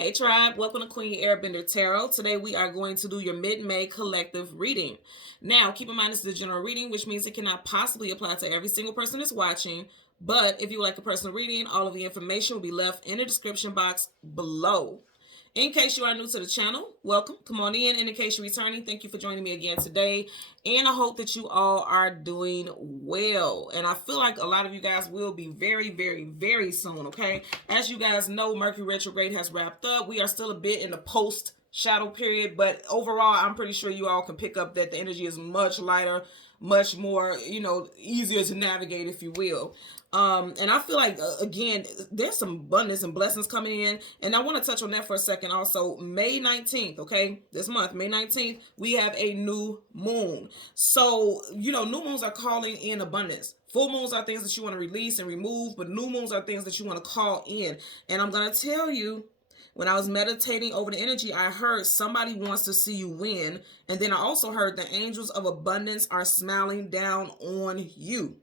Hey tribe, welcome to Queen Airbender Tarot. Today we are going to do your mid-May collective reading. Now, keep in mind this is a general reading, which means it cannot possibly apply to every single person that's watching. But if you would like a personal reading, all of the information will be left in the description box below. In case you are new to the channel, welcome. Come on in. And in case you're returning, thank you for joining me again today. And I hope that you all are doing well. And I feel like a lot of you guys will be very, very, very soon, okay? As you guys know, Mercury retrograde has wrapped up. We are still a bit in the post shadow period, but overall, I'm pretty sure you all can pick up that the energy is much lighter, much more, easier to navigate, if you will. And I feel like, again, there's some abundance and blessings coming in. And I want to touch on that for a second. Also, May 19th, okay, this month, May 19th, we have a new moon. So, new moons are calling in abundance. Full moons are things that you want to release and remove, but new moons are things that you want to call in. And I'm going to tell you, when I was meditating over the energy, I heard somebody wants to see you win. And then I also heard the angels of abundance are smiling down on you.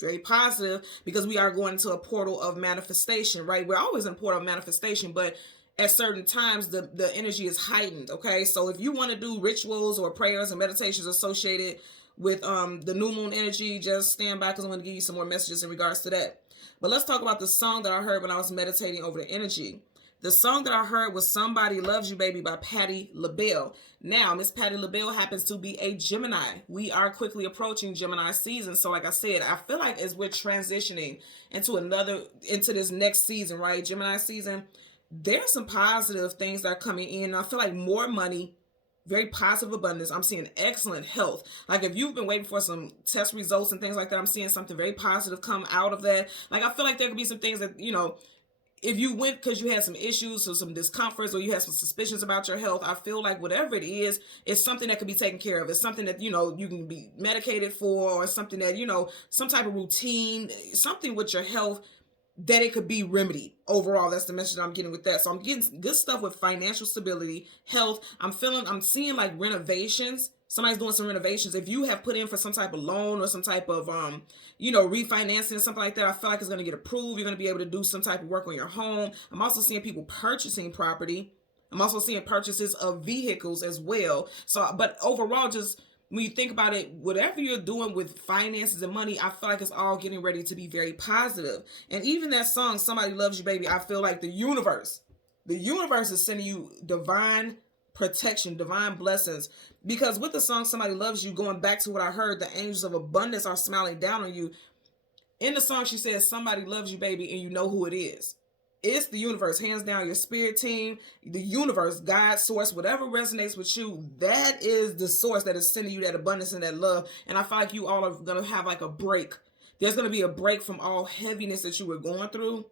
Very positive, because we are going into a portal of manifestation, right? We're always in a portal of manifestation, but at certain times the energy is heightened, okay? So if you want to do rituals or prayers and meditations associated with the new moon energy, just stand by, because I'm going to give you some more messages in regards to that. But let's talk about the song that I heard when I was meditating over the energy. The song that I heard was Somebody Loves You Baby by Patti LaBelle. Now, Miss Patti LaBelle happens to be a Gemini. We are quickly approaching Gemini season. So like I said, I feel like as we're transitioning into this next season, right? Gemini season, there's some positive things that are coming in. I feel like more money, very positive abundance. I'm seeing excellent health. Like if you've been waiting for some test results and things like that, I'm seeing something very positive come out of that. Like I feel like there could be some things that, if you went because you had some issues or some discomforts or you had some suspicions about your health, I feel like whatever it is, it's something that can be taken care of. It's something that, you can be medicated for, or something that, some type of routine, something with your health that it could be remedied. Overall, that's the message I'm getting with that. So I'm getting good stuff with financial stability, health. I'm seeing like renovations. Somebody's doing some renovations. If you have put in for some type of loan or some type of, refinancing or something like that, I feel like it's going to get approved. You're going to be able to do some type of work on your home. I'm also seeing people purchasing property. I'm also seeing purchases of vehicles as well. So, but overall, just when you think about it, whatever you're doing with finances and money, I feel like it's all getting ready to be very positive. And even that song, Somebody Loves You Baby, I feel like the universe is sending you divine protection, divine blessings. Because with the song Somebody Loves You, going back to what I heard, the angels of abundance are smiling down on you. In the song, she says, somebody loves you, baby, and you know who it is. It's the universe, hands down, your spirit team, the universe, God, source, whatever resonates with you, that is the source that is sending you that abundance and that love. And I feel like you all are going to have like a break. There's going to be a break from all heaviness that you were going through.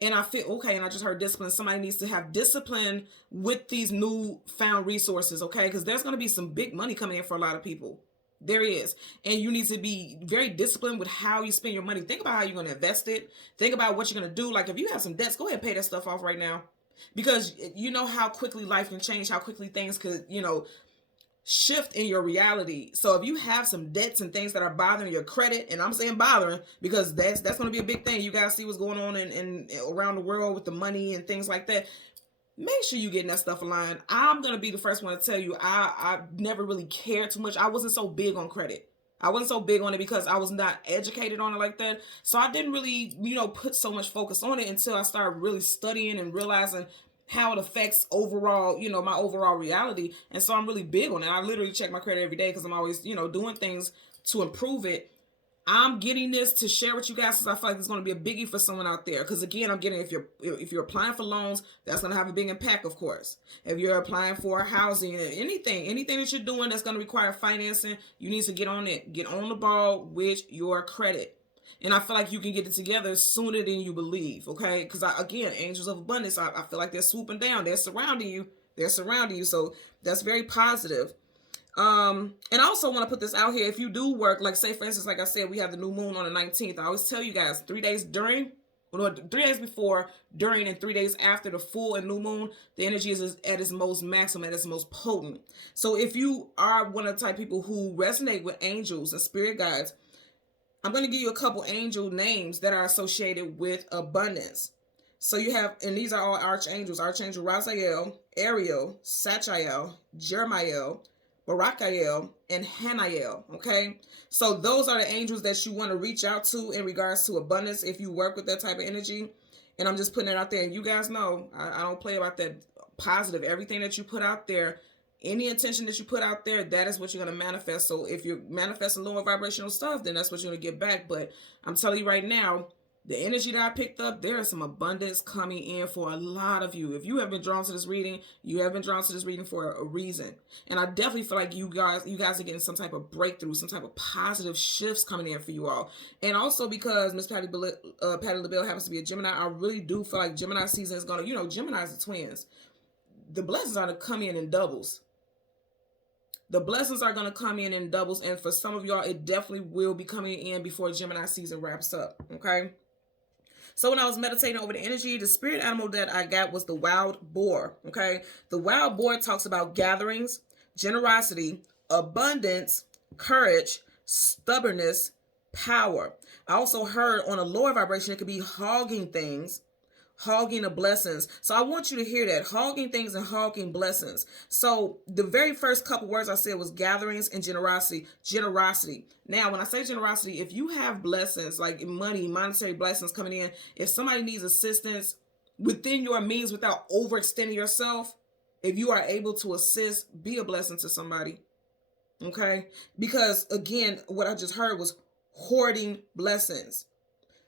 And I feel, okay, and I just heard discipline. Somebody needs to have discipline with these new found resources, okay? Because there's going to be some big money coming in for a lot of people. There is. And you need to be very disciplined with how you spend your money. Think about how you're going to invest it. Think about what you're going to do. Like if you have some debts, go ahead and pay that stuff off right now. Because you know how quickly life can change, how quickly things could, shift in your reality. So if you have some debts and things that are bothering your credit, and I'm saying bothering because that's going to be a big thing. You guys see what's going on in around the world with the money and things like that. Make sure you getting that stuff aligned. I'm going to be the first one to tell you, I never really cared too much. I wasn't so big on credit. I wasn't so big on it because I was not educated on it like that. So I didn't really, put so much focus on it until I started really studying and realizing how it affects overall, my overall reality. And so I'm really big on it. I literally check my credit every day because I'm always, doing things to improve it. I'm getting this to share with you guys because I feel like it's going to be a biggie for someone out there. Because again, I'm getting, if you're applying for loans, that's going to have a big impact, of course. If you're applying for housing, anything that you're doing that's going to require financing, you need to get on it. Get on the ball with your credit. And I feel like you can get it together sooner than you believe, okay? Because, again, angels of abundance, I feel like they're swooping down. They're surrounding you. So that's very positive. And I also want to put this out here. If you do work, like say, for instance, like I said, we have the new moon on the 19th. I always tell you guys 3 days before, during, and 3 days after the full and new moon, the energy is at its most maximum, at its most potent. So if you are one of the type of people who resonate with angels and spirit guides, I'm going to give you a couple angel names that are associated with abundance. So you have, and these are all archangels: Archangel Raziel, Ariel, Sachiel, Jeremiel, Barakael, and Hanael. Okay, so those are the angels that you want to reach out to in regards to abundance if you work with that type of energy. And I'm just putting it out there, and you guys know I don't play about that. Positive, everything that you put out there, any intention that you put out there, that is what you're going to manifest. So if you're manifesting lower vibrational stuff, then that's what you're going to get back. But I'm telling you right now, the energy that I picked up, there is some abundance coming in for a lot of you. If you have been drawn to this reading, you have been drawn to this reading for a reason. And I definitely feel like you guys are getting some type of breakthrough, some type of positive shifts coming in for you all. And also because Miss Patty LaBelle happens to be a Gemini, I really do feel like Gemini season is going to, Geminis are twins. The blessings are to come in doubles. The blessings are going to come in doubles. And for some of y'all, it definitely will be coming in before Gemini season wraps up. Okay. So when I was meditating over the energy, the spirit animal that I got was the wild boar. Okay. The wild boar talks about gatherings, generosity, abundance, courage, stubbornness, power. I also heard on a lower vibration, it could be hogging things. Hogging the blessings. So I want you to hear that. Hogging things and hogging blessings. So the very first couple words I said was gatherings and generosity. Generosity. Now, when I say generosity, if you have blessings like money, monetary blessings coming in, if somebody needs assistance within your means without overextending yourself, if you are able to assist, be a blessing to somebody. Okay? Because again, what I just heard was hoarding blessings.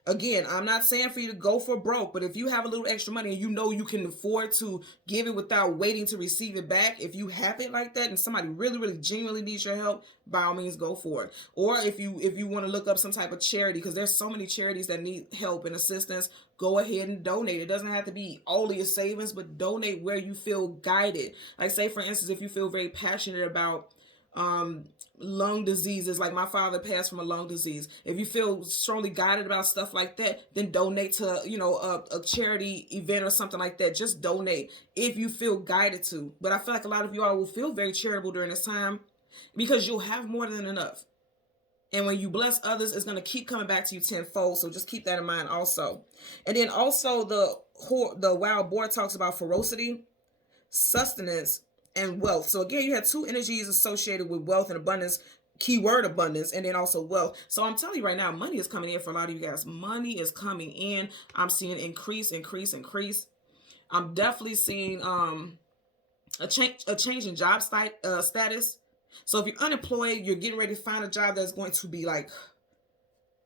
Again, I'm not saying for you to go for broke, but if you have a little extra money and you know you can afford to give it without waiting to receive it back, if you have it like that and somebody really, really genuinely needs your help, by all means go for it. Or if you want to look up some type of charity, because there's so many charities that need help and assistance, go ahead and donate. It doesn't have to be all of your savings, but donate where you feel guided. Like say, for instance, if you feel very passionate about lung diseases, like my father passed from a lung disease. If you feel strongly guided about stuff like that, then donate to, a charity event or something like that. Just donate if you feel guided to. But I feel like a lot of you all will feel very charitable during this time because you'll have more than enough. And when you bless others, it's going to keep coming back to you tenfold. So just keep that in mind also. And then also the wild boar talks about ferocity, sustenance, and wealth. So again, you have two energies associated with wealth and abundance, keyword abundance, and then also wealth. So I'm telling you right now, money is coming in for a lot of you guys. Money is coming in. I'm seeing increase. I'm definitely seeing a change in job status. So if you're unemployed, you're getting ready to find a job that's going to be like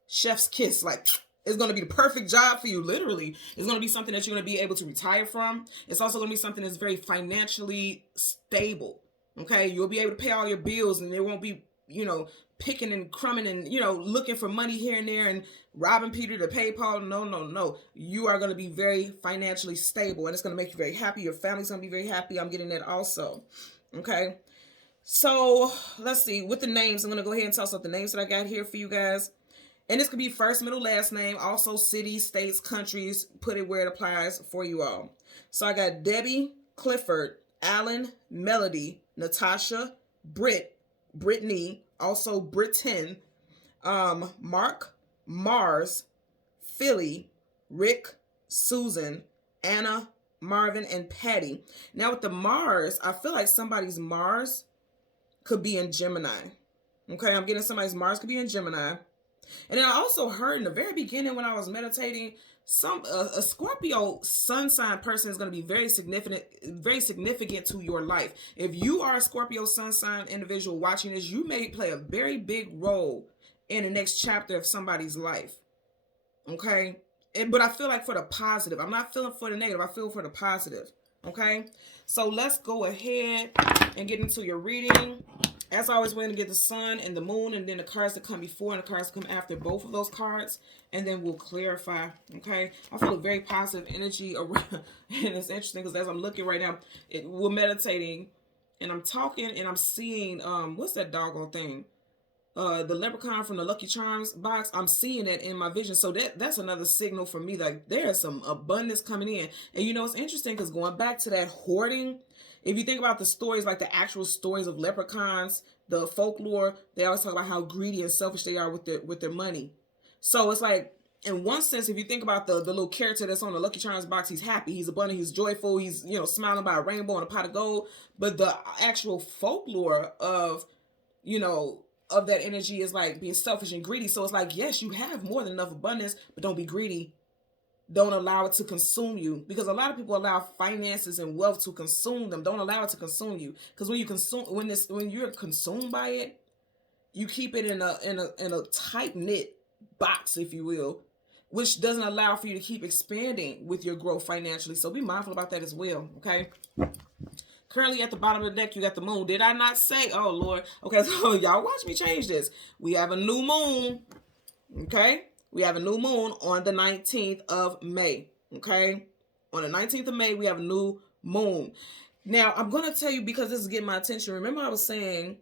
chef's kiss, like it's going to be the perfect job for you, literally. It's going to be something that you're going to be able to retire from. It's also going to be something that's very financially stable, okay? You'll be able to pay all your bills, and there won't be, picking and crumbing and, looking for money here and there and robbing Peter to pay Paul. No. You are going to be very financially stable, and it's going to make you very happy. Your family's going to be very happy. I'm getting that also, okay? So let's see. With the names, I'm going to go ahead and toss up the names that I got here for you guys. And this could be first, middle, last name, also cities, states, countries, put it where it applies for you all. So I got Debbie, Clifford, Alan, Melody, Natasha, Brittany, also Britain, Mark, Mars, Philly, Rick, Susan, Anna, Marvin, and Patty. Now with the Mars, I feel like somebody's Mars could be in Gemini. Okay, I'm getting somebody's Mars could be in Gemini. And then I also heard in the very beginning when I was meditating, a Scorpio sun sign person is going to be very significant to your life. If you are a Scorpio sun sign individual watching this, you may play a very big role in the next chapter of somebody's life. Okay? But I feel like for the positive. I'm not feeling for the negative. I feel for the positive. Okay? So let's go ahead and get into your reading. As always, we're going to get the sun and the moon and then the cards that come before and the cards that come after both of those cards. And then we'll clarify, okay? I feel a very positive energy around. And it's interesting because as I'm looking right now, we're meditating. And I'm talking and I'm seeing, what's that doggone thing? The leprechaun from the Lucky Charms box. I'm seeing that in my vision. So that's another signal for me. Like there's some abundance coming in. And it's interesting because going back to that hoarding, if you think about the stories, like the actual stories of leprechauns, the folklore, they always talk about how greedy and selfish they are with their money. So it's like in one sense, if you think about the little character that's on the Lucky Charms box, he's happy, he's abundant, he's joyful, he's, you know, smiling by a rainbow and a pot of gold. But the actual folklore of, you know, of that energy is like being selfish and greedy. So it's like, yes, you have more than enough abundance, but don't be greedy. Don't allow it to consume you, because a lot of people allow finances and wealth to consume them. Don't allow it to consume you, because when you're consumed by it, you keep it in a tight knit box, if you will, which doesn't allow for you to keep expanding with your growth financially. So be mindful about that as well. Okay. Currently at the bottom of the deck, you got the moon. Did I not say? Oh Lord. Okay, so y'all watch me change this. We have a new moon. Okay. We have a new moon on the 19th of May. Okay. On the 19th of May, we have a new moon. Now, I'm going to tell you, because this is getting my attention. Remember I was saying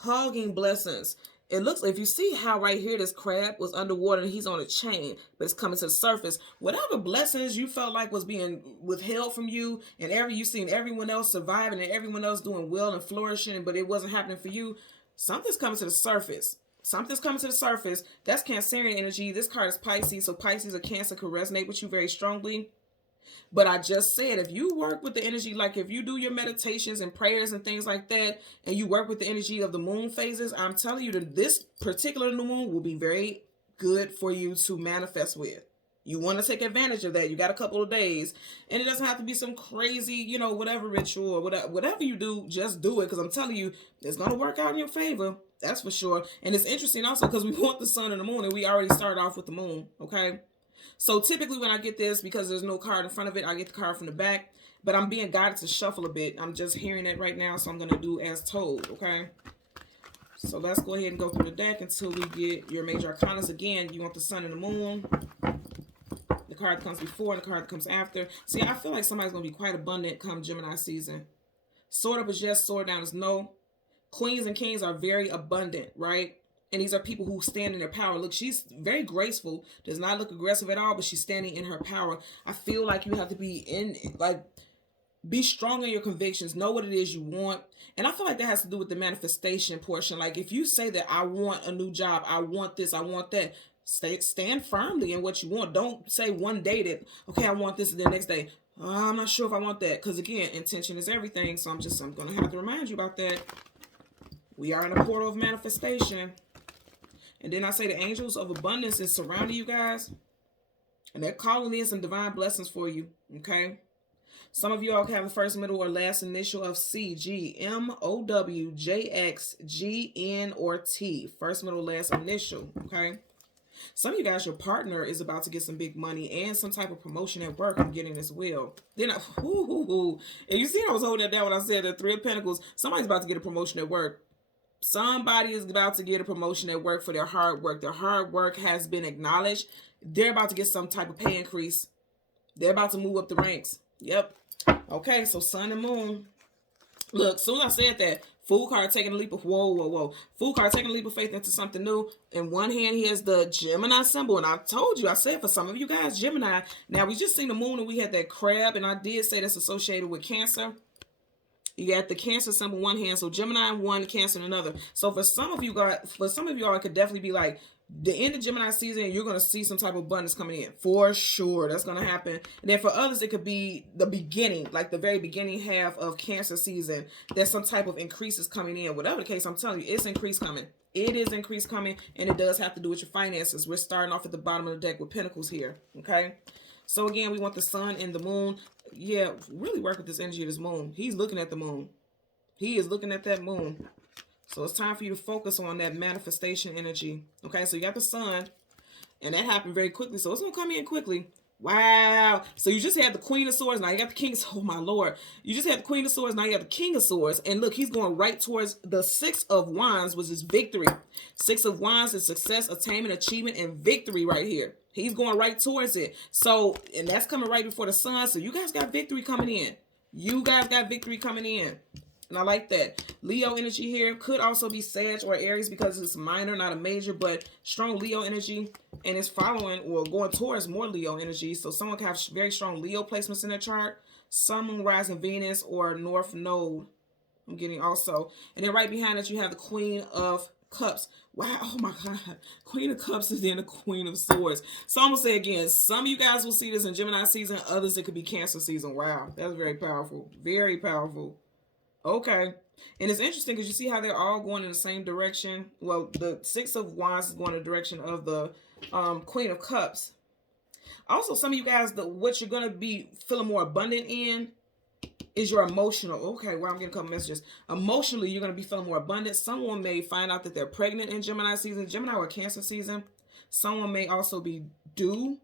hogging blessings. It looks, if you see how right here this crab was underwater and he's on a chain, but it's coming to the surface. Whatever blessings you felt like was being withheld from you, and you seen everyone else surviving and everyone else doing well and flourishing, but it wasn't happening for you, something's coming to the surface. Something's coming to the surface. That's Cancerian energy. This card is Pisces, so Pisces or Cancer could resonate with you very strongly. But I just said, if you work with the energy, like if you do your meditations and prayers and things like that, and you work with the energy of the moon phases, I'm telling you that this particular new moon will be very good for you to manifest with. You want to take advantage of that. You got a couple of days, and it doesn't have to be some crazy, you know, whatever ritual or whatever you do, just do it. Because I'm telling you, it's going to work out in your favor. That's for sure. And it's interesting also because we want the sun and the moon, and we already started off with the moon. Okay. So typically when I get this, because there's no card in front of it, I get the card from the back. But I'm being guided to shuffle a bit. I'm just hearing it right now, so I'm going to do as told. Okay. So let's go ahead and go through the deck until we get your major arcanas. Again, you want the sun and the moon. The card that comes before and the card that comes after. See, I feel like somebody's going to be quite abundant come Gemini season. Sword up is yes, sword down is no. Queens and kings are very abundant, right? And these are people who stand in their power. Look, she's very graceful, does not look aggressive at all, but she's standing in her power. I feel like you have to be strong in your convictions, know what it is you want. And I feel like that has to do with the manifestation portion. Like if you say that I want a new job, I want this, I want that, stand firmly in what you want. Don't say one day that, okay, I want this, and then the next day, I'm not sure if I want that. Because again, intention is everything. So I'm going to have to remind you about that. We are in a portal of manifestation. And then I say the angels of abundance is surrounding you guys. And they're calling in some divine blessings for you. Okay. Some of you all have the first, middle, or last initial of C, G, M, O, W, J, X, G, N, or T. First, middle, last initial. Okay. Some of you guys, your partner is about to get some big money and some type of promotion at work. I'm getting as well. Then, and you see, I was holding that down when I said the Three of Pentacles. Somebody's about to get a promotion at work. Somebody is about to get a promotion at work for their hard work. Their hard work has been acknowledged. They're about to get some type of pay increase. They're about to move up the ranks. Yep. Okay, so sun and moon. Look, soon as I said that, Fool card taking a leap of, whoa. Fool card taking a leap of faith into something new. In one hand, he has the Gemini symbol. And I told you, I said for some of you guys, Gemini. Now, we just seen the moon and we had that crab. And I did say that's associated with Cancer. You got the Cancer symbol one hand, so Gemini in one, Cancer in another. So for some of you, it could definitely be like the end of Gemini season. You're going to see some type of abundance coming in for sure. That's going to happen. And then for others, it could be the beginning, like the very beginning half of Cancer season. There's some type of increase is coming in. Whatever the case, I'm telling you, it's increase coming. It is increase coming, and it does have to do with your finances. We're starting off at the bottom of the deck with Pentacles here. Okay. So again, we want the sun and the moon. Yeah, really work with this energy of this moon. He's looking at the moon. He is looking at that moon. So it's time for you to focus on that manifestation energy. Okay, so you got the sun, and that happened very quickly. So it's going to come in quickly. Wow. So you just had the Queen of Swords. Now you got the King of, oh my Lord. You just had the Queen of Swords. Now you have the King of Swords. And look, he's going right towards the Six of Wands, which is victory. Six of Wands is success, attainment, achievement, and victory right here. He's going right towards it. So, and that's coming right before the sun. So you guys got victory coming in. You guys got victory coming in. And I like that. Leo energy here could also be Sag or Aries because it's minor, not a major, but strong Leo energy. And it's following or going towards more Leo energy. So someone can have very strong Leo placements in their chart. Sun, Moon, Rising, Venus, or North Node. I'm getting also. And then right behind it, you have the Queen of Cups. Wow, oh my God. Queen of Cups is then the Queen of Swords. So I'm going to say again, some of you guys will see this in Gemini season, others it could be Cancer season. Wow, that's very powerful. Very powerful. Okay. And it's interesting because you see how they're all going in the same direction. Well, the Six of Wands is going in the direction of the Queen of Cups. Also, some of you guys, what you're going to be feeling more abundant in is your emotional. Okay, well, I'm getting a couple messages. Emotionally, you're going to be feeling more abundant. Someone may find out that they're pregnant in Gemini season, Gemini or Cancer season. Someone may also be due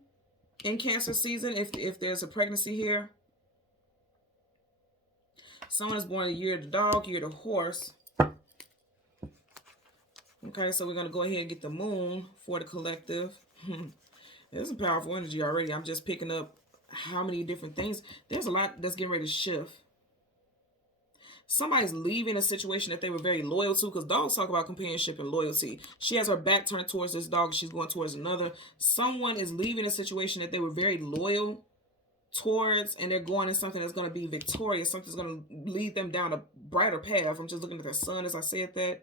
in Cancer season if there's a pregnancy here. Someone is born a year of the dog, year of the horse. Okay, so we're going to go ahead and get the moon for the collective. There's some powerful energy already. I'm just picking up how many different things. There's a lot that's getting ready to shift. Somebody's leaving a situation that they were very loyal to, because dogs talk about companionship and loyalty. She has her back turned towards this dog. She's going towards another. Someone is leaving a situation that they were very loyal towards, and they're going in something that's going to be victorious. Something's going to lead them down a brighter path. I'm just looking at their sun as I said that.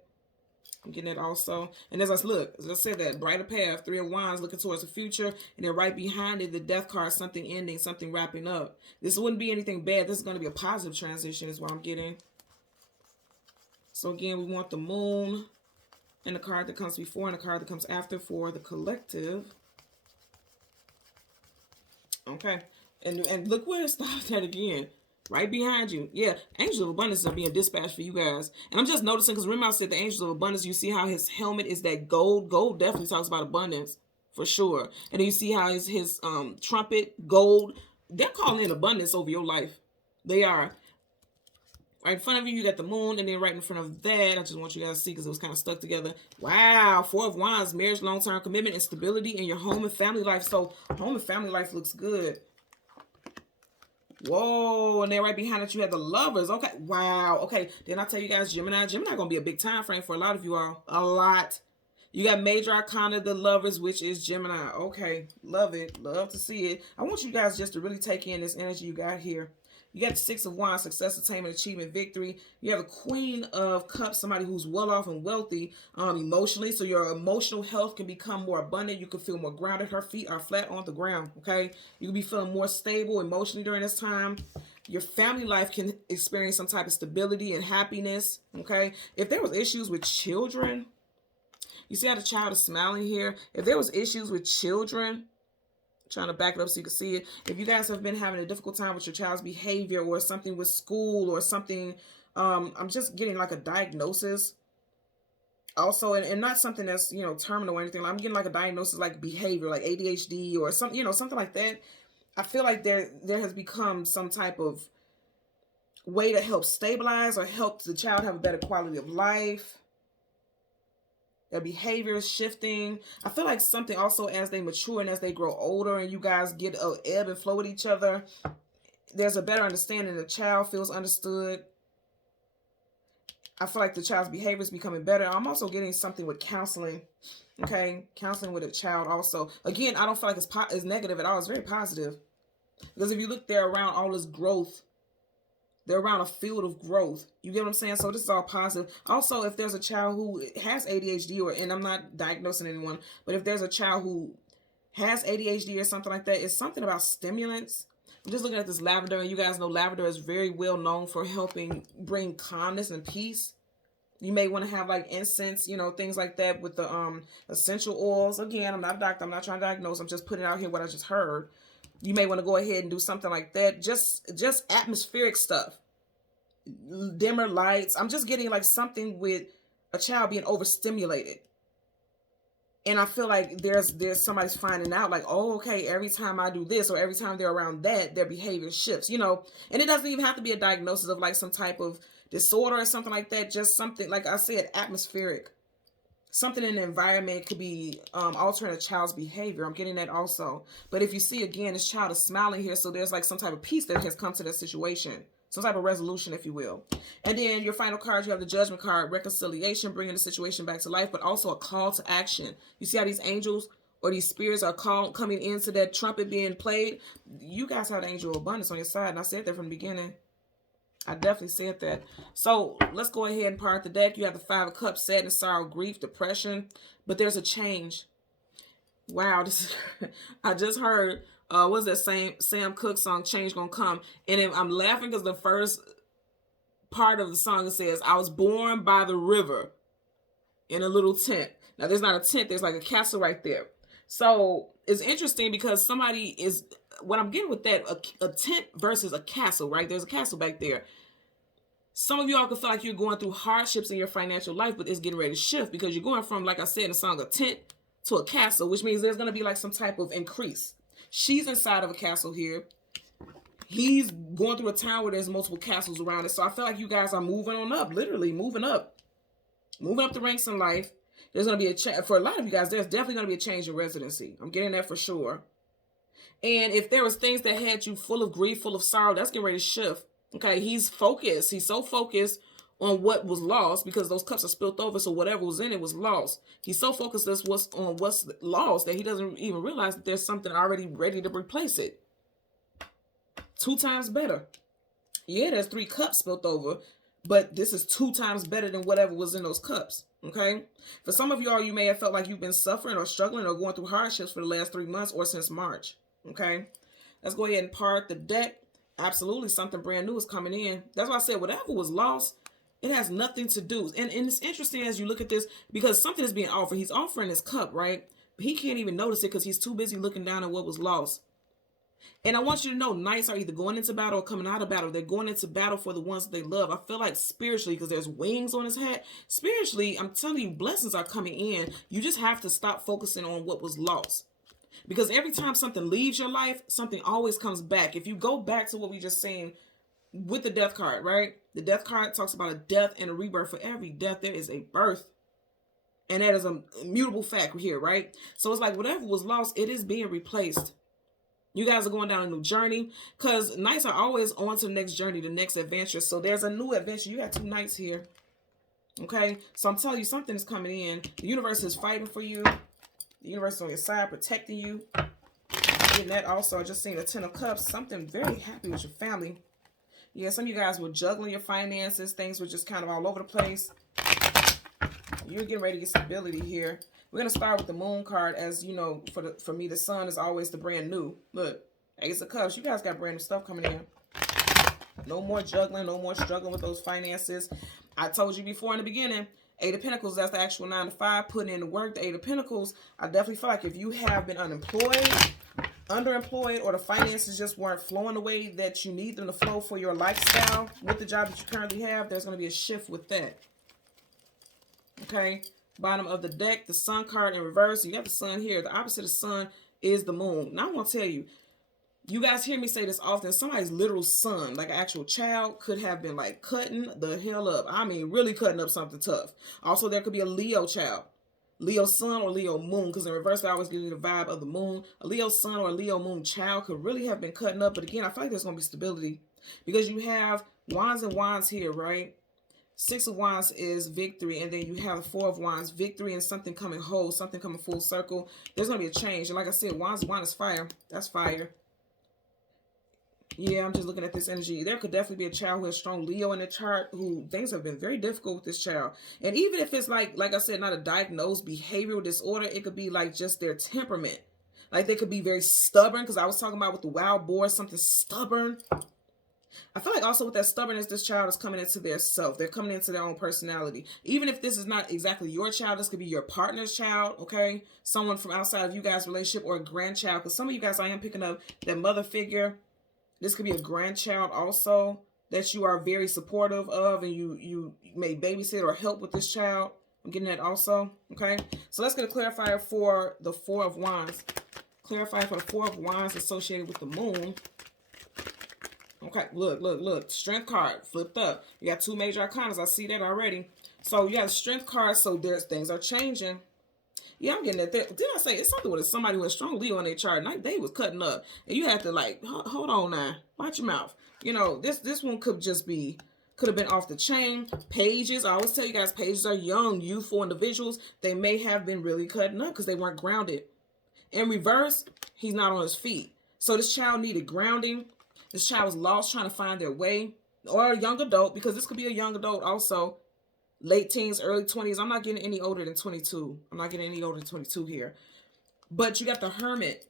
I'm getting that also. And as I said, that brighter path, Three of Wands, looking towards the future. And then right behind it, the Death card, something ending, something wrapping up. This wouldn't be anything bad. This is going to be a positive transition is what I'm getting. So again, we want the moon and the card that comes before and the card that comes after for the collective. Okay. And look where it stopped at again. Right behind you. Yeah, Angels of Abundance are being dispatched for you guys. And I'm just noticing, because remember I said the Angels of Abundance, you see how his helmet is that gold. Gold definitely talks about abundance, for sure. And then you see how his trumpet, gold. They're calling in abundance over your life. They are. Right in front of you, you got the moon. And then right in front of that, I just want you guys to see, because it was kind of stuck together. Wow, Four of Wands, marriage, long-term commitment, and stability in your home and family life. So home and family life looks good. Whoa, and then right behind it, you have the Lovers. Okay, wow. Okay, then I tell you guys, Gemini gonna be a big time frame for a lot of you all. A lot. You got Major Arcana, the Lovers, which is Gemini. Okay, love it. Love to see it. I want you guys just to really take in this energy you got here. You got the Six of Wands, success, attainment, achievement, victory. You have a Queen of Cups, somebody who's well off and wealthy emotionally. So your emotional health can become more abundant. You can feel more grounded. Her feet are flat on the ground, okay? You can be feeling more stable emotionally during this time. Your family life can experience some type of stability and happiness, okay? If there was issues with children, you see how the child is smiling here? If there was issues with children, trying to back it up so you can see it. If you guys have been having a difficult time with your child's behavior or something with school or something, I'm just getting like a diagnosis. Also, and not something that's, terminal or anything. I'm getting like a diagnosis like behavior, like ADHD or something, something like that. I feel like there has become some type of way to help stabilize or help the child have a better quality of life. Their behavior is shifting. I feel like something also as they mature and as they grow older and you guys get a ebb and flow with each other, there's a better understanding. The child feels understood. I feel like the child's behavior is becoming better. I'm also getting something with counseling. Okay, counseling with a child also. Again, I don't feel like it's negative at all. It's very positive. Because if you look there around all this growth, they're around a field of growth. You get what I'm saying? So this is all positive. Also, if there's a child who has ADHD, and I'm not diagnosing anyone, but if there's a child who has ADHD or something like that, it's something about stimulants. I'm just looking at this lavender, and you guys know lavender is very well known for helping bring calmness and peace. You may want to have like incense, things like that with the essential oils. Again, I'm not a doctor. I'm not trying to diagnose. I'm just putting out here what I just heard. You may want to go ahead and do something like that. Just atmospheric stuff. Dimmer lights. I'm just getting like something with a child being overstimulated. And I feel like there's somebody's finding out like, oh, okay, every time I do this or every time they're around that, their behavior shifts, And it doesn't even have to be a diagnosis of like some type of disorder or something like that. Just something, like I said, atmospheric. Something in the environment could be altering a child's behavior. I'm getting that also. But if you see, again, this child is smiling here. So there's like some type of peace that has come to that situation. Some type of resolution, if you will. And then your final card, you have the Judgment card, reconciliation, bringing the situation back to life, but also a call to action. You see how these angels or these spirits are coming into that trumpet being played? You guys have the angel of abundance on your side. And I said that from the beginning. I definitely said that. So let's go ahead and part the deck. You have the Five of Cups, sadness, sorrow, grief, depression, but there's a change. Wow, this is, I just heard what's that same Sam Cooke song, Change Gonna Come. And I'm laughing because the first part of the song it says, I was born by the river in a little tent. Now there's not a tent, there's like a castle right there. So it's interesting because somebody is, what I'm getting with that, a tent versus a castle, right? There's a castle back there. Some of y'all can feel like you're going through hardships in your financial life, but it's getting ready to shift because you're going from, like I said in the song, a tent to a castle, which means there's going to be like some type of increase. She's inside of a castle here. He's going through a town where there's multiple castles around it. So I feel like you guys are moving on up, literally moving up the ranks in life. There's going to be a change. For a lot of you guys, there's definitely going to be a change in residency. I'm getting that for sure. And if there was things that had you full of grief, full of sorrow, that's getting ready to shift. Okay, he's focused. He's so focused on what was lost because those cups are spilt over, so whatever was in it was lost. He's so focused on what's lost that he doesn't even realize that there's something already ready to replace it. 2 times better. Yeah, there's 3 cups spilt over, but this is 2 times better than whatever was in those cups. Okay? For some of y'all, you may have felt like you've been suffering or struggling or going through hardships for the last 3 months or since March. Okay? Let's go ahead and part the deck. Absolutely, something brand new is coming in. That's why I said whatever was lost, it has nothing to do. And it's interesting as you look at this because something is being offered. He's offering his cup, right? But he can't even notice it because he's too busy looking down at what was lost. And I want you to know, knights are either going into battle or coming out of battle. They're going into battle for the ones they love. I feel like spiritually, because there's wings on his hat, spiritually, I'm telling you, blessings are coming in. You just have to stop focusing on what was lost. Because every time something leaves your life, something always comes back. If you go back to what we just seen with the death card, right? The death card talks about a death and a rebirth. For every death, there is a birth. And that is a immutable fact here, right? So it's like whatever was lost, it is being replaced. You guys are going down a new journey because knights are always on to the next journey, the next adventure. So there's a new adventure. You got 2 knights here. Okay? So I'm telling you, something is coming in. The universe is fighting for you. The universe is on your side, protecting you. Getting that also. I just seen a 10 of Cups. Something very happy with your family. Yeah, some of you guys were juggling your finances. Things were just kind of all over the place. You're getting ready to get stability here. We're going to start with the Moon card. As you know, for me, the Sun is always the brand new. Look, Ace of Cups. You guys got brand new stuff coming in. No more juggling. No more struggling with those finances. I told you before in the beginning, 8 of Pentacles, that's the actual 9 to 5, putting in the work. The 8 of Pentacles, I definitely feel like if you have been unemployed, underemployed, or the finances just weren't flowing the way that you need them to flow for your lifestyle with the job that you currently have, there's going to be a shift with that. Okay? Bottom of the deck, the Sun card in reverse. You got the Sun here. The opposite of Sun is the Moon. Now I'm going to tell you, you guys hear me say this often, somebody's literal son, like an actual child, could have been like cutting the hell up. I mean, really cutting up something tough. Also, there could be a Leo child. Leo sun or Leo moon, because in reverse, I always give you the vibe of the moon. A Leo sun or a Leo moon child could really have been cutting up. But again, I feel like there's going to be stability because you have Wands and Wands here, right? 6 of Wands is victory, and then you have 4 of Wands, victory and something coming whole, something coming full circle. There's going to be a change. And like I said, Wands is fire. That's fire. Yeah, I'm just looking at this energy. There could definitely be a child who has strong Leo in the chart who things have been very difficult with this child. And even if it's like I said, not a diagnosed behavioral disorder, it could be like just their temperament. Like they could be very stubborn, because I was talking about with the wild boar, something stubborn. I feel like also with that stubbornness, this child is coming into their self. They're coming into their own personality. Even if this is not exactly your child, this could be your partner's child, okay? Someone from outside of you guys' relationship, or a grandchild. Because some of you guys, I am picking up that mother figure. This could be a grandchild also that you are very supportive of, and you may babysit or help with this child. I'm getting that also, okay? So let's get a clarifier for the 4 of Wands. Clarifier for the 4 of Wands associated with the moon. Okay, look. Strength card flipped up. You got 2 major arcanas. I see that already. So you got a strength card, so there's things are changing. Yeah, I'm getting that. Did I say it's something with somebody with a strong Leo on their chart? Night they was cutting up, and you have to like, hold on now, watch your mouth. You know, this one could have been off the chain. Pages, I always tell you guys, pages are young, youthful individuals. They may have been really cutting up because they weren't grounded. In reverse, he's not on his feet. So this child needed grounding. This child was lost trying to find their way. or a young adult, because this could be a young adult also, late teens, early 20s. I'm not getting any older than 22. I'm not getting any older than 22 here. But you got the Hermit,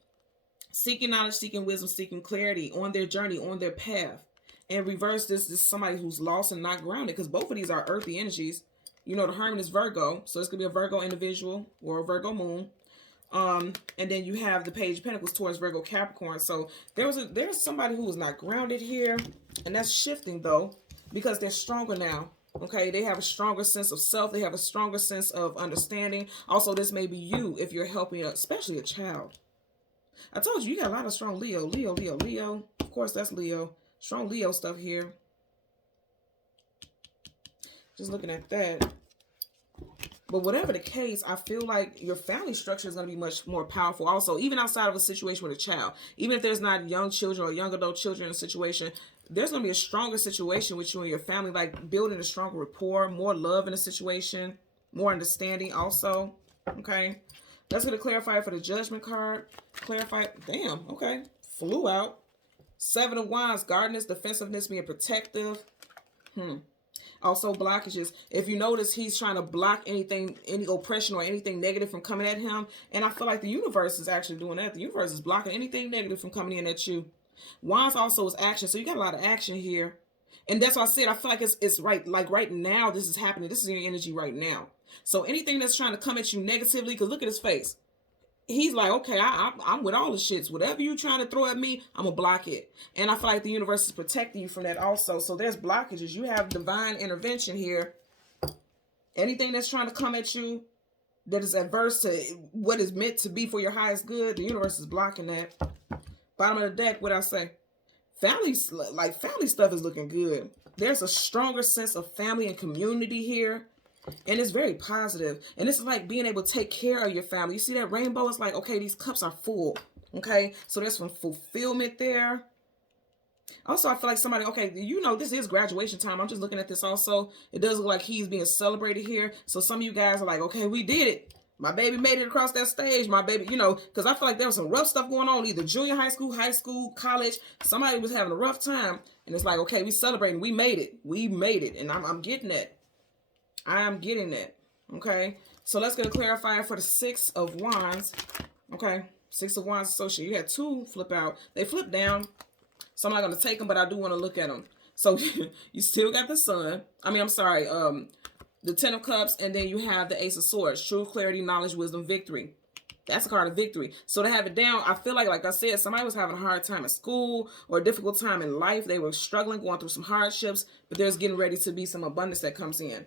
seeking knowledge, seeking wisdom, seeking clarity on their journey, on their path. And reverse, this is somebody who's lost and not grounded, because both of these are earthy energies. You know, the Hermit is Virgo, so this could be a Virgo individual or a Virgo moon. And then you have the Page of Pentacles towards Virgo Capricorn. So there's somebody who is not grounded here, and that's shifting though, because they're stronger now. Okay, they have a stronger sense of self. They have a stronger sense of understanding. Also, this may be you if you're helping, especially a child. I told you, you got a lot of strong Leo. Leo. Of course, that's Leo. Strong Leo stuff here. Just looking at that. But whatever the case, I feel like your family structure is going to be much more powerful. Also, even outside of a situation with a child, even if there's not young children or young adult children in a situation, there's going to be a stronger situation with you and your family, like building a stronger rapport, more love in a situation, more understanding also. Okay. Let's get a clarifier for the Judgment card. Clarify. Damn. Okay. Flew out. 7 of Wands, guardedness, defensiveness, being protective. Also blockages. If you notice, he's trying to block anything, any oppression or anything negative from coming at him. And I feel like the universe is actually doing that. The universe is blocking anything negative from coming in at you. Wands also is action. So you got a lot of action here. And that's why I said, I feel like it's right. Like right now, this is happening. This is your energy right now. So anything that's trying to come at you negatively, because look at his face. He's like, okay, I'm with all the shits. Whatever you trying to throw at me, I'm going to block it. And I feel like the universe is protecting you from that also. So there's blockages. You have divine intervention here. Anything that's trying to come at you that is adverse to what is meant to be for your highest good, the universe is blocking that. Bottom of the deck, what I say? Family stuff is looking good. There's a stronger sense of family and community here. And it's very positive. And this is like being able to take care of your family. You see that rainbow? It's like, okay, these cups are full. Okay, so there's some fulfillment there. Also, I feel like somebody, okay, you know, this is graduation time. I'm just looking at this also. It does look like he's being celebrated here. So some of you guys are like, okay, we did it. My baby made it across that stage. My baby, you know, because I feel like there was some rough stuff going on, either junior high school, college. Somebody was having a rough time. And it's like, okay, we celebrating. We made it. We made it. And I'm getting that. I am getting that. Okay. So let's get a clarifier for the 6 of Wands. Okay. 6 of Wands associate. You had 2 flip out. They flip down. So I'm not going to take them, but I do want to look at them. So you still got the Sun. The 10 of Cups, and then you have the Ace of Swords. Truth, clarity, knowledge, wisdom, victory. That's a card of victory. So to have it down, I feel like I said, somebody was having a hard time at school or a difficult time in life. They were struggling, going through some hardships, but there's getting ready to be some abundance that comes in.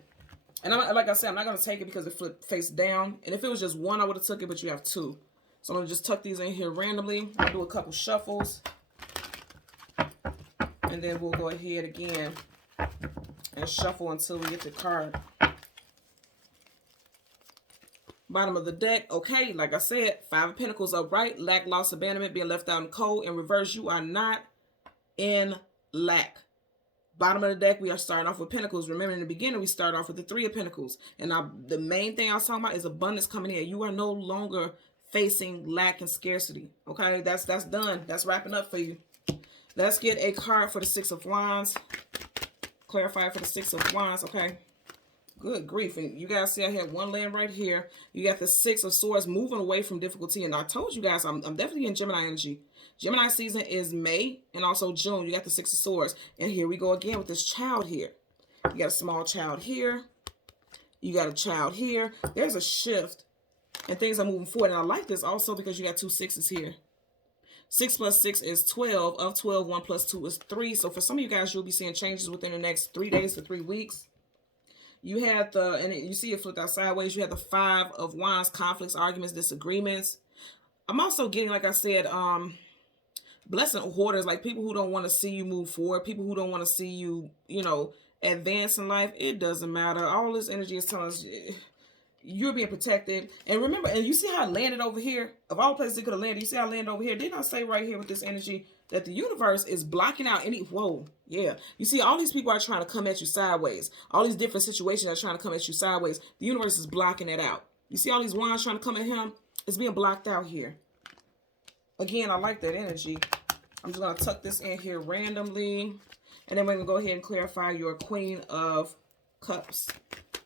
And like I said, I'm not going to take it because it flipped face down. And if it was just 1, I would have took it, but you have 2. So I'm going to just tuck these in here randomly. I'll do a couple shuffles. And then we'll go ahead again and shuffle until we get the card. Bottom of the deck. Okay, like I said, 5 of Pentacles upright. Lack, loss, abandonment, being left out in cold. In reverse, you are not in lack. Bottom of the deck, we are starting off with Pentacles. Remember, in the beginning, we started off with the 3 of Pentacles. And now the main thing I was talking about is abundance coming in. You are no longer facing lack and scarcity. Okay, that's done. That's wrapping up for you. Let's get a card for the 6 of Wands. Clarify for the 6 of Wands. Okay. Good grief. And you guys see I have 1 laying right here. You got the 6 of Swords moving away from difficulty. And I told you guys, I'm definitely in Gemini energy. Gemini season is May and also June. You got the 6 of Swords. And here we go again with this child here. You got a small child here. You got a child here. There's a shift and things are moving forward. And I like this also because you got 2 6s here. 6 plus 6 is 12. Of 12, 1 plus 2 is 3. So for some of you guys, you'll be seeing changes within the next 3 days to 3 weeks. You had you see it flipped out sideways. You had the 5 of Wands, conflicts, arguments, disagreements. I'm also getting, like I said, blessing hoarders, like people who don't want to see you move forward, people who don't want to see you, advance in life. It doesn't matter. All this energy is telling us you're being protected. And remember, and you see how it landed over here? Of all places it could have landed, you see how it landed over here? Didn't I say right here with this energy that the universe is blocking out any, whoa, yeah. You see, all these people are trying to come at you sideways. All these different situations are trying to come at you sideways. The universe is blocking it out. You see all these wands trying to come at him? It's being blocked out here. Again, I like that energy. I'm just going to tuck this in here randomly. And then we're going to go ahead and clarify your Queen of Cups.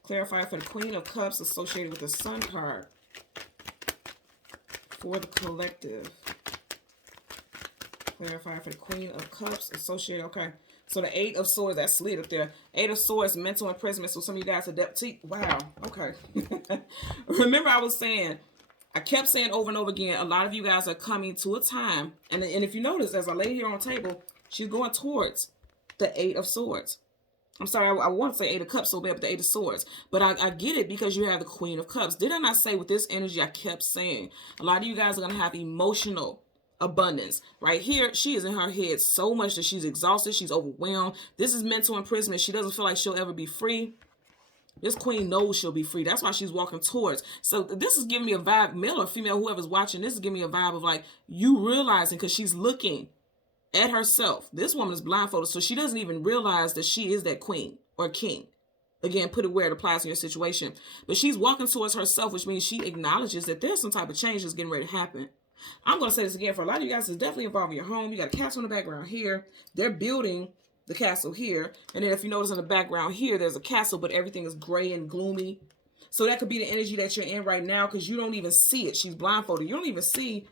Clarify for the Queen of Cups associated with the Sun card for the collective. Clarify for the Queen of Cups associated. Okay. So the 8 of Swords, that slid up there. 8 of Swords, mental imprisonment. So some of you guys are wow. Okay. Remember I was saying, I kept saying over and over again, a lot of you guys are coming to a time. And if you notice, as I lay here on the table, she's going towards the 8 of Swords. I'm sorry, I want to say 8 of Cups so bad, but the 8 of Swords. But I get it because you have the Queen of Cups. Did I not say with this energy, I kept saying, a lot of you guys are going to have emotional abundance. Right here, she is in her head so much that she's exhausted, she's overwhelmed. This is mental imprisonment. She doesn't feel like she'll ever be free. This queen knows she'll be free. That's why she's walking towards. So this is giving me a vibe, male or female, whoever's watching, this is giving me a vibe of like you realizing, because she's looking at herself. This woman is blindfolded, so she doesn't even realize that she is that queen or king. Again, put it where it applies in your situation. But she's walking towards herself, which means she acknowledges that there's some type of change that's getting ready to happen. I'm going to say this again, for a lot of you guys, it's definitely involving your home. You got a castle in the background here. They're building the castle here. And then if you notice in the background here, there's a castle, but everything is gray and gloomy. So that could be the energy that you're in right now because you don't even see it. She's blindfolded. You don't even see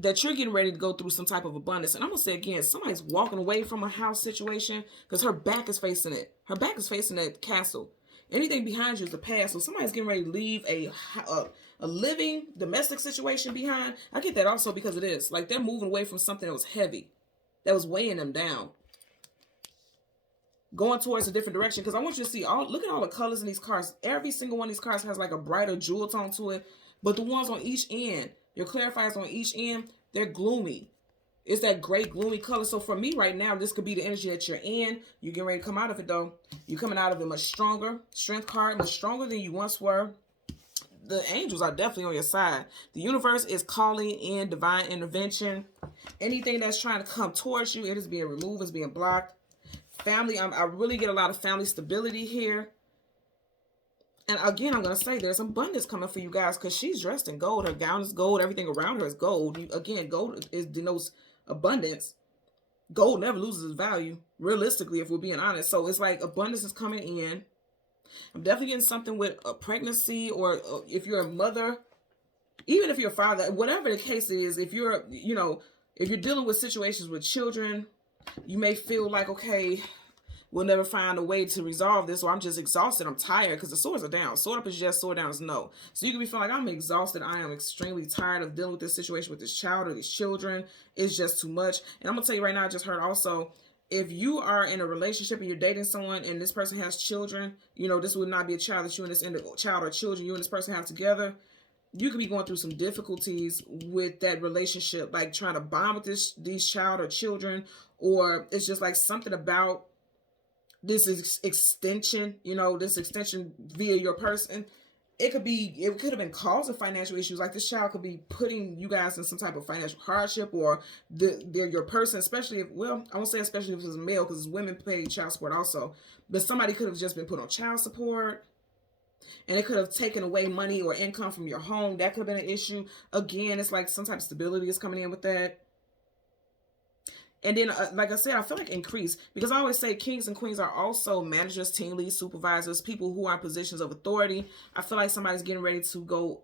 that you're getting ready to go through some type of abundance. And I'm going to say again, somebody's walking away from a house situation because her back is facing it. Her back is facing that castle. Anything behind you is the past. So somebody's getting ready to leave a living domestic situation behind. I get that also because it is. Like they're moving away from something that was heavy, that was weighing them down. Going towards a different direction. Because I want you to see, look at all the colors in these cards. Every single one of these cards has like a brighter jewel tone to it. But the ones on each end, your clarifiers on each end, they're gloomy. It's that gray, gloomy color. So for me right now, this could be the energy that you're in. You're getting ready to come out of it though. You're coming out of it much stronger. Strength card, much stronger than you once were. The angels are definitely on your side. The universe is calling in divine intervention. Anything that's trying to come towards you, it is being removed, it's being blocked. Family, I really get a lot of family stability here. And again, I'm going to say there's abundance coming for you guys because she's dressed in gold. Her gown is gold. Everything around her is gold. Again, gold denotes abundance. Gold never loses its value, realistically, if we're being honest. So it's like abundance is coming in. I'm definitely getting something with a pregnancy, or if you're a mother, even if you're a father, whatever the case is, if you're, if you're dealing with situations with children, you may feel like, okay, we'll never find a way to resolve this, or I'm just exhausted, I'm tired, because the swords are down. Sword up is yes, sword down is no. So you can be feeling like, I'm exhausted, I am extremely tired of dealing with this situation with this child or these children. It's just too much. And I'm going to tell you right now, I just heard also, if you are in a relationship and you're dating someone and this person has children, this would not be a child that you and this child or children you and this person have together. You could be going through some difficulties with that relationship, like trying to bond with these child or children, or it's just like something about this extension, this extension via your person. It could have been causing financial issues. Like this child could be putting you guys in some type of financial hardship, or they're your person, especially if, well, I won't say especially if it's male, because women pay child support also, but somebody could have just been put on child support, and it could have taken away money or income from your home. That could have been an issue. Again, it's like some type of stability is coming in with that. And then, like I said, I feel like increase, because I always say kings and queens are also managers, team leads, supervisors, people who are in positions of authority. I feel like somebody's getting ready to go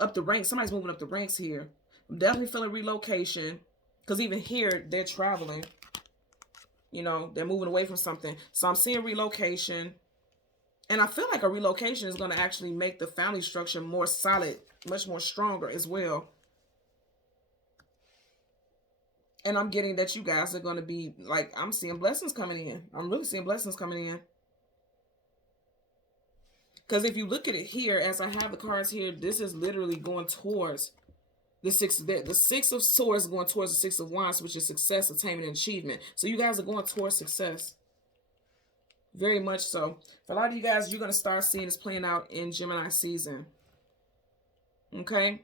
up the ranks. Somebody's moving up the ranks here. I'm definitely feeling relocation, because even here, they're traveling. They're moving away from something. So I'm seeing relocation. And I feel like a relocation is going to actually make the family structure more solid, much more stronger as well. And I'm getting that you guys are going to be, like, I'm seeing blessings coming in. I'm really seeing blessings coming in. Because if you look at it here, as I have the cards here, this is literally going towards the Six of Swords, going towards the Six of Wands, which is success, attainment, and achievement. So you guys are going towards success. Very much so. For a lot of you guys, you're going to start seeing this playing out in Gemini season. Okay?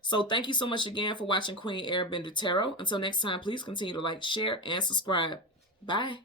So thank you so much again for watching Queen Airbender Tarot. Until next time, please continue to like, share, and subscribe. Bye.